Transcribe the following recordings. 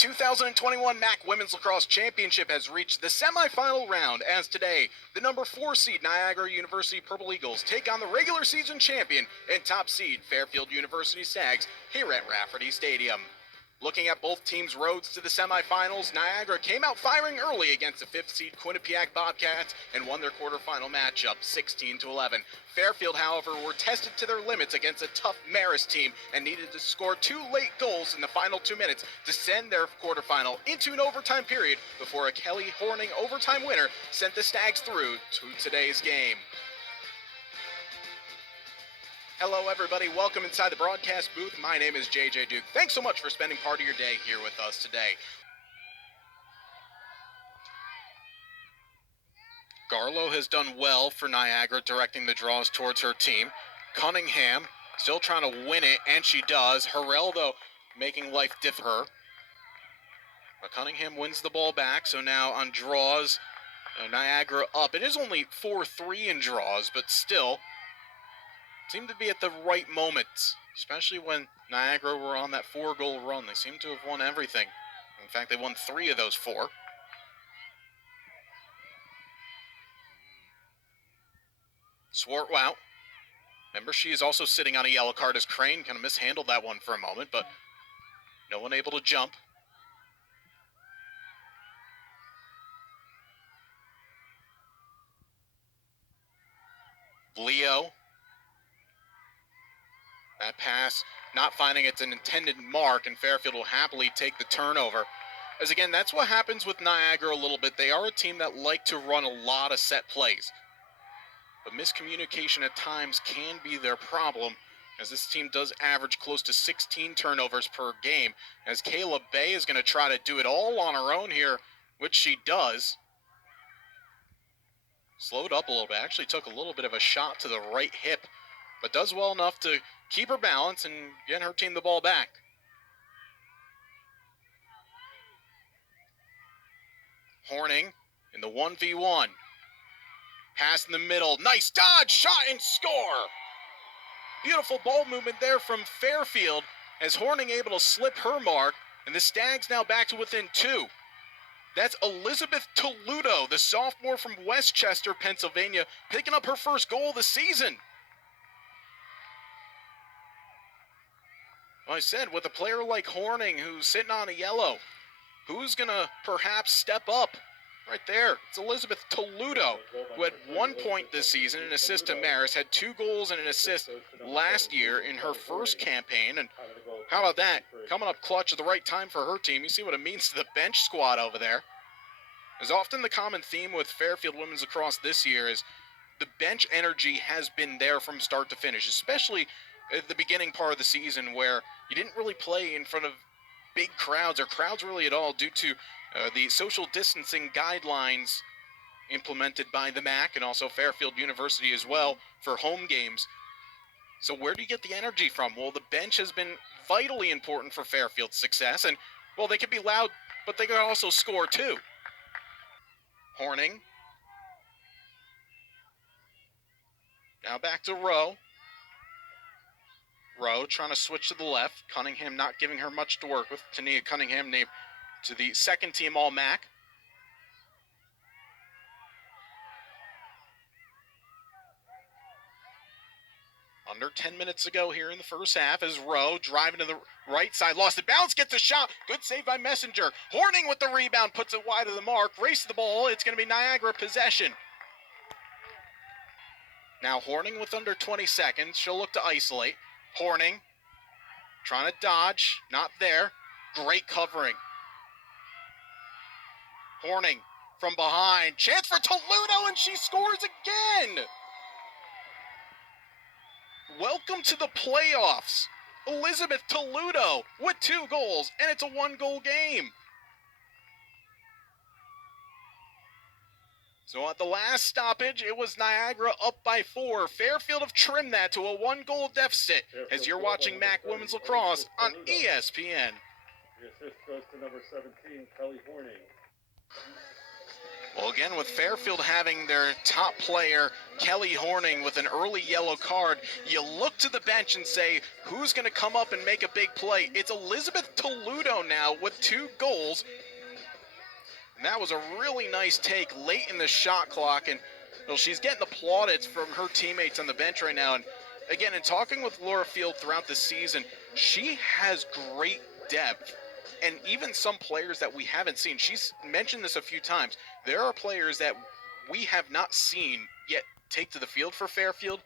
2021 MAAC Women's Lacrosse Championship has reached the semifinal round as today, the number 4 seed Niagara University Purple Eagles take on the regular season champion and top seed Fairfield University Stags here at Rafferty Stadium. Looking at both teams' roads to the semifinals, Niagara came out firing early against the 5th seed Quinnipiac Bobcats and won their quarterfinal matchup 16-11. Fairfield, however, were tested to their limits against a tough Marist team and needed to score 2 late goals in the final 2 minutes to send their quarterfinal into an overtime period before a Kelly Horning overtime winner sent the Stags through to today's game. Hello everybody, welcome inside the broadcast booth. My name is JJ Duke. Thanks so much for spending part of your day here with us today. Garlow has done well for Niagara, directing the draws towards her team. Cunningham still trying to win it, and she does. Harrell, though, making life diff her. But Cunningham wins the ball back, so now on draws, Niagara up. It is only 4-3 in draws, but still seemed to be at the right moments, especially when Niagara were on that 4-goal run. They seem to have won everything. In fact, they won 3 of those 4. Swartwout. Remember, she is also sitting on a yellow card as Crane kind of mishandled that one for a moment, but no one able to jump. Leo. That pass not finding its intended mark, and Fairfield will happily take the turnover. As again, that's what happens with Niagara a little bit. They are a team that like to run a lot of set plays. But miscommunication at times can be their problem, as this team does average close to 16 turnovers per game, as Kayla Bay is going to try to do it all on her own here, which she does. Slowed up a little bit, actually took a little bit of a shot to the right hip, but does well enough to keep her balance and get her team the ball back. Horning in the 1v1. Pass in the middle. Nice dodge, shot, and score. Beautiful ball movement there from Fairfield as Horning able to slip her mark, and the Stags now back to within 2. That's Elizabeth Toludo, the sophomore from Westchester, Pennsylvania, picking up her first goal of the season. Well, I said, with a player like Horning who's sitting on a yellow, who's going to perhaps step up? Right there, it's Elizabeth Toludo, who had 1 point this season, an assist to Maris, had 2 goals and an assist last year in her first campaign. And how about that? Coming up clutch at the right time for her team. You see what it means to the bench squad over there. As often the common theme with Fairfield Women's Lacrosse this year is the bench energy has been there from start to finish, especially at the beginning part of the season where you didn't really play in front of big crowds or crowds really at all due to the social distancing guidelines implemented by the MAAC and also Fairfield University as well for home games. So where do you get the energy from? Well, the bench has been vitally important for Fairfield's success, and, well, they can be loud, but they can also score too. Horning. Now back to Rowe. Rowe trying to switch to the left. Cunningham not giving her much to work with. Tania Cunningham named to the second team All-MAAC. Under 10 minutes ago here in the first half as Rowe driving to the right side. Lost the bounce, gets a shot. Good save by Messenger. Horning with the rebound, puts it wide of the mark. Race to the ball. It's going to be Niagara possession. Now Horning with under 20 seconds. She'll look to isolate. Horning trying to dodge. Not there. Great covering. Horning from behind. Chance for Toludo, and she scores again. Welcome to the playoffs. Elizabeth Toludo with 2 goals, and it's a 1-goal game. So at the last stoppage, it was Niagara up by 4. Fairfield have trimmed that to a 1-goal deficit as you're watching MAAC Women's Lacrosse on ESPN. The assist goes to number 17, Kelly Horning. Well, again, with Fairfield having their top player, Kelly Horning, with an early yellow card, you look to the bench and say, who's going to come up and make a big play? It's Elizabeth Toledo now with 2 goals. And that was a really nice take late in the shot clock. And well, she's getting the plaudits from her teammates on the bench right now. And again, in talking with Laura Field throughout the season, she has great depth. And even some players that we haven't seen, she's mentioned this a few times, there are players that we have not seen yet take to the field for Fairfield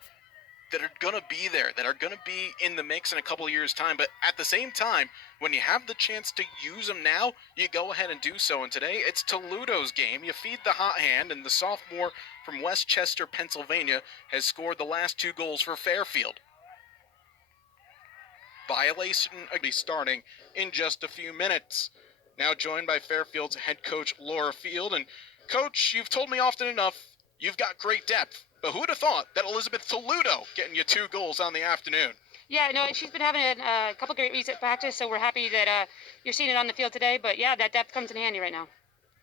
that are going to be there, that are going to be in the mix in a couple of years' time. But at the same time, when you have the chance to use them now, you go ahead and do so. And today, it's Toledo's game. You feed the hot hand, and the sophomore from Westchester, Pennsylvania, has scored the last 2 goals for Fairfield. Violation will be starting in just a few minutes. Now joined by Fairfield's head coach, Laura Field. And Coach, you've told me often enough, you've got great depth. But who would have thought that Elizabeth Toledo getting you 2 goals on the afternoon? Yeah, no, she's been having a couple great weeks at practice, so we're happy that you're seeing it on the field today. But yeah, that depth comes in handy right now.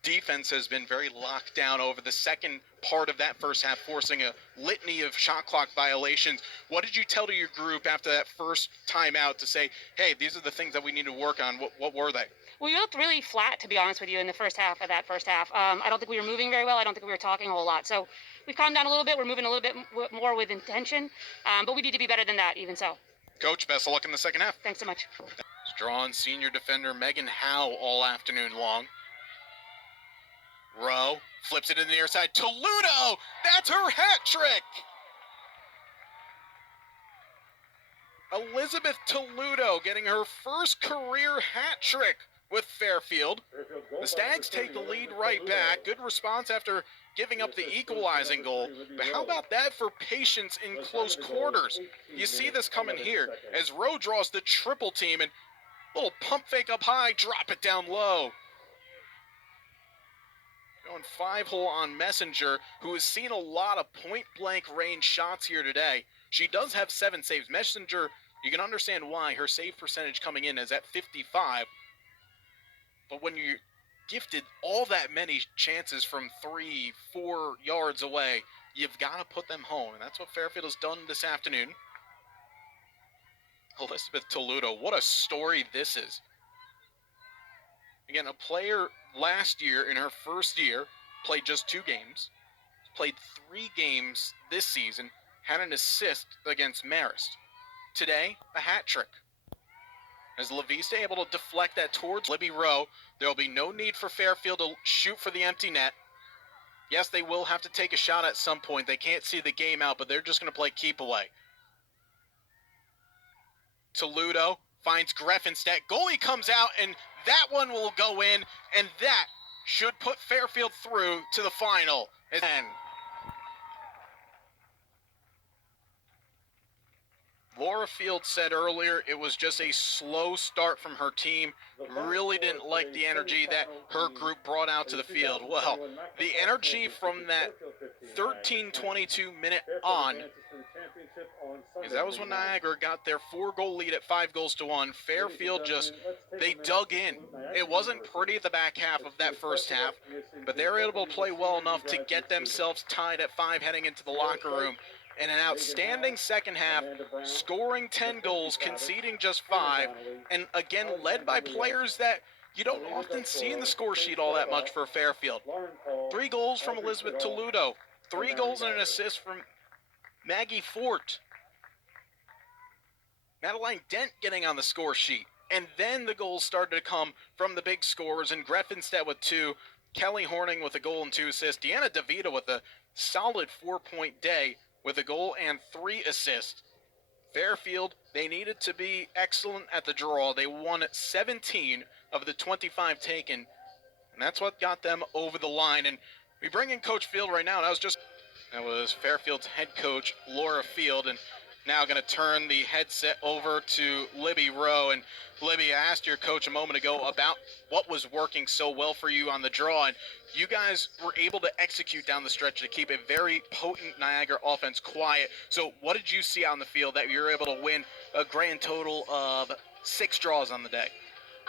Defense has been very locked down over the second part of that first half, forcing a litany of shot clock violations. What did you tell to your group after that first timeout to say, hey, these are the things that we need to work on? What were they? Well, we looked really flat, to be honest with you, in the first half of that first half. I don't think we were moving very well. I don't think we were talking a whole lot. So we've calmed down a little bit. We're moving a little bit more with intention, but we need to be better than that, even so. Coach, best of luck in the second half. Thanks so much. Strong senior defender Megan Howe all afternoon long. Rowe flips it in the near side. Toledo! That's her hat trick! Elizabeth Toledo getting her first career hat trick with Fairfield. The Stags take the lead right back. Good response after giving up the equalizing goal. But how about that for patience in close quarters? You see this coming here as Rowe draws the triple team and little pump fake up high, drop it down low. Going 5-hole on Messenger, who has seen a lot of point-blank range shots here today. She does have 7 saves. Messenger, you can understand why her save percentage coming in is at 55. But when you're gifted all that many chances from 3-4 yards away, you've got to put them home. And that's what Fairfield has done this afternoon. Elizabeth Toledo, what a story this is. Again, a player last year in her first year played just 2 games, played 3 games this season, had an assist against Marist. Today, a hat trick. As Lavista able to deflect that towards Libby Rowe, there will be no need for Fairfield to shoot for the empty net. Yes, they will have to take a shot at some point. They can't see the game out, but they're just going to play keep away. Toledo finds Greffenstedt. Goalie comes out, and that one will go in, and that should put Fairfield through to the final. And Laura Field said earlier it was just a slow start from her team. Really didn't like the energy that her group brought out to the field. Well, the energy from that 13:22 minute on, because that was when Niagara got their 4-goal lead at 5-1. Fairfield they dug in. It wasn't pretty at the back half of that first half, but they were able to play well enough to get themselves tied at 5 heading into the locker room. And an outstanding second half, scoring 10 goals, conceding just 5, and again led by players that you don't often see in the score sheet all that much for Fairfield. 3 goals from Elizabeth Toledo, 3 goals and an assist from Maggie Fort. Madeline Dent getting on the score sheet. And then the goals started to come from the big scorers, and Greffenstedt with 2, Kelly Horning with a goal and 2 assists, Deanna DeVita with a solid 4-point day with a goal and 3 assists. Fairfield, they needed to be excellent at the draw. They won 17 of the 25 taken, and that's what got them over the line. And we bring in Coach Field right now, and that was Fairfield's head coach, Laura Field, and now going to turn the headset over to Libby Rowe. And Libby, I asked your coach a moment ago about what was working so well for you on the draw, and you guys were able to execute down the stretch to keep a very potent Niagara offense quiet. So what did you see on the field that you were able to win a grand total of 6 draws on the day?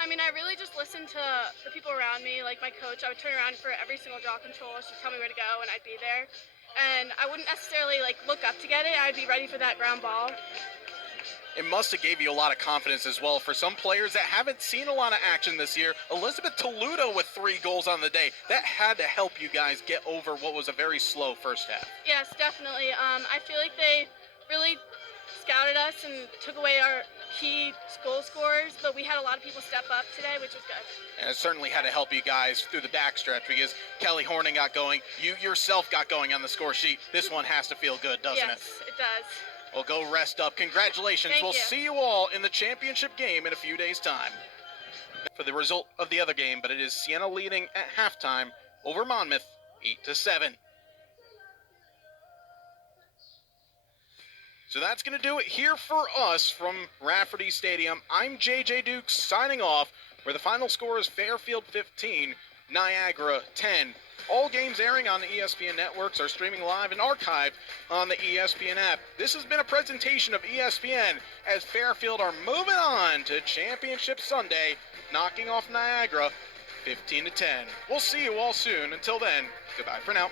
I mean, I really just listened to the people around me, like my coach. I would turn around for every single draw control. She'd tell me where to go, and I'd be there. And I wouldn't necessarily like look up to get it. I'd be ready for that ground ball. It must have gave you a lot of confidence as well. For some players that haven't seen a lot of action this year, Elizabeth Toledo with 3 goals on the day. That had to help you guys get over what was a very slow first half. Yes, definitely. I feel like they really scouted us and took away our key goal scorers, but we had a lot of people step up today, which was good. And it certainly had to help you guys through the backstretch because Kelly Horning got going. You yourself got going on the score sheet. This one has to feel good, doesn't it? Yes, it does. Well, go rest up. Congratulations. Thank We'll you. see you all in the championship game in a few days' time. For the result of the other game, but it is Siena leading at halftime over Monmouth, 8-7. So that's going to do it here for us from Rafferty Stadium. I'm JJ Dukes signing off, where the final score is Fairfield 15, Niagara 10. All games airing on the ESPN networks are streaming live and archived on the ESPN app. This has been a presentation of ESPN as Fairfield are moving on to Championship Sunday, knocking off Niagara 15-10. We'll see you all soon. Until then, goodbye for now.